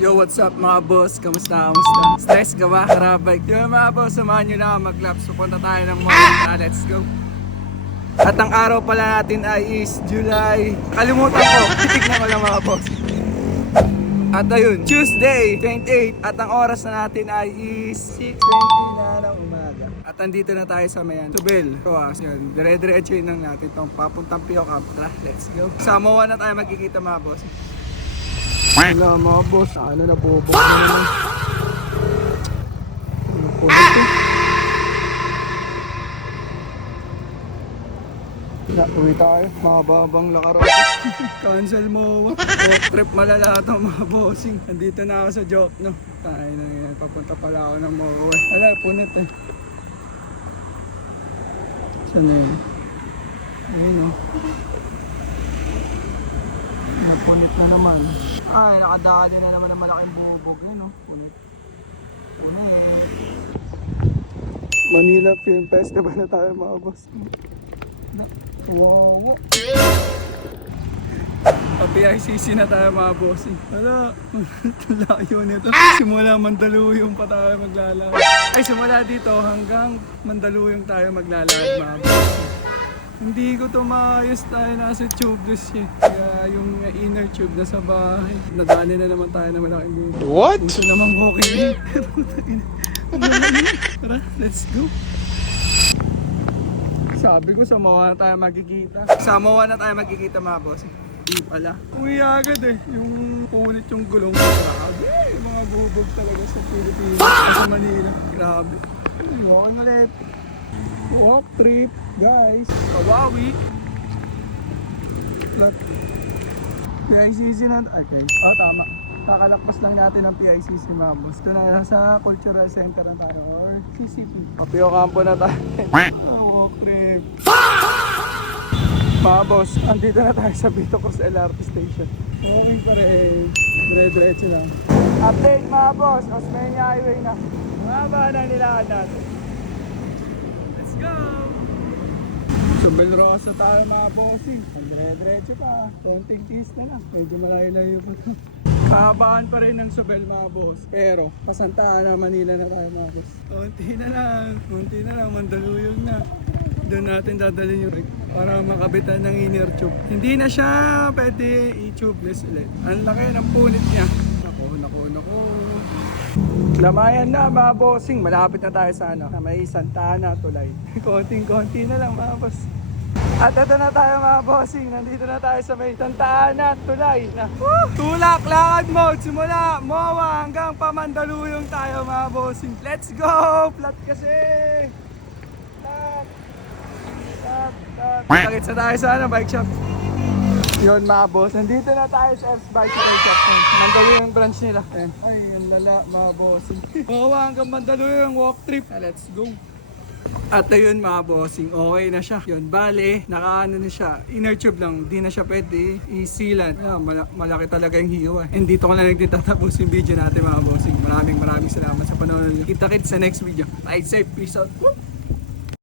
Yo, what's up mga boss? Kamusta? Stress ka ba? Karabay. Yo mga boss, samahan nyo na ako mag-laps. Pupunta tayo ng mall. Let's go. At ang araw pala natin ay is July. Kalimutan ko. Titignan ko lang mga boss. At ayun, Tuesday, 28. At ang oras na natin ay is 6:20 na ng umaga. At andito na tayo sa Mayan. Subel. Kawas yun. Dire-diretso yun lang natin itong papuntang Pio Camp. Tara, let's go. Sa Moa na tayo magkikita mga boss. Wala mga boss, ano na po na naman. Uwi tayo, mababang lakaroon. Cancel mo. Road trip malala ito mga bossing. Nandito na ako sa joke, no? Tayo na yan, papunta pala ako ng Moa. Wala, punit eh. Saan na yun? Ayun o. Punit na naman. Ay, nakadali na naman ang malaking bubog yun, no? Punit. Manila Film Festival na tayo mga boss. Wow. PICC na tayo mga bossing. Wala, layo nito. Simula Mandaluyong pa tayo maglalakad. Ay, simula dito hanggang Mandaluyong tayo maglalakad mga bossing. Hindi ko to maayos tayo nasa tubeless eh. Kaya yung inner tube na sa bahay. Nadali na naman tayo na malaking bubog. What? Gusto naman walking. Tara, let's go. Sabi ko sa Moa na tayo magkikita. Sa Moa na tayo magkikita mga boss. Hindi pala. Uwi agad eh. Yung punit yung gulong. Grabe. Yung mga bubog talaga sa Pilipinas. Sa Manila. Grabe. Walking ulit. Walk trip, guys. Kawawi. Flat. PICC na. Okay. Oh, tama. Kakalakpas lang natin ang PICC mga boss. Ito na sa Cultural Center na tayo or CCP. Pio Campo na tayo. Walk trip. Mga boss, andito na tayo sa Vito Cruz LRT Station. Okay pa rin. Dire-diretso lang. Update mga boss, Osmeña Highway na. Mahaba na nilakad natin. Let's go! Subel Rosa tayo mga bossing. Dire-diretso pa. Konting tiis na lang. Medyo malayo-layo pa ito. Kahabaan pa rin ng Subel mga boss. Pero, pasantaan na Manila na tayo mga boss. Konti na lang, Mandaluyong na. Doon natin dadalhin yung ride para makabitan ng inner tube. Hindi na siya pwede i-tubeless ulit. Ang laki ng punit niya. Nako. Lamayan na mga bossing. Malapit na tayo sa may Santa Ana Tulay. Konting-konti na lang mga boss. At ito na tayo mga bossing. Nandito na tayo sa may Santa Ana Tulay. Tulak, lakad mode. Simula Moa hanggang Pamandaluyong tayo mga bossing. Let's go! Flat kasi! Takit sa tayo sa bike shop. Yun mga boss, nandito na tayo sa F's Bicycle Shop. Mandaluyong branch nila. Ay, ang lala mga bossing. Bawa hanggang Mandaluyong walk trip. Let's go. At ayun mga bossing, okay na siya. Yun, bale, nakaano na siya. Inner tube lang, di na siya pwede i-sealant. Malaki talaga yung hiwa. And dito ko na nagtitatapos yung video natin mga bossing. Maraming salamat sa panonood. Kita-kits sa next video. Ride safe, peace out. Woo!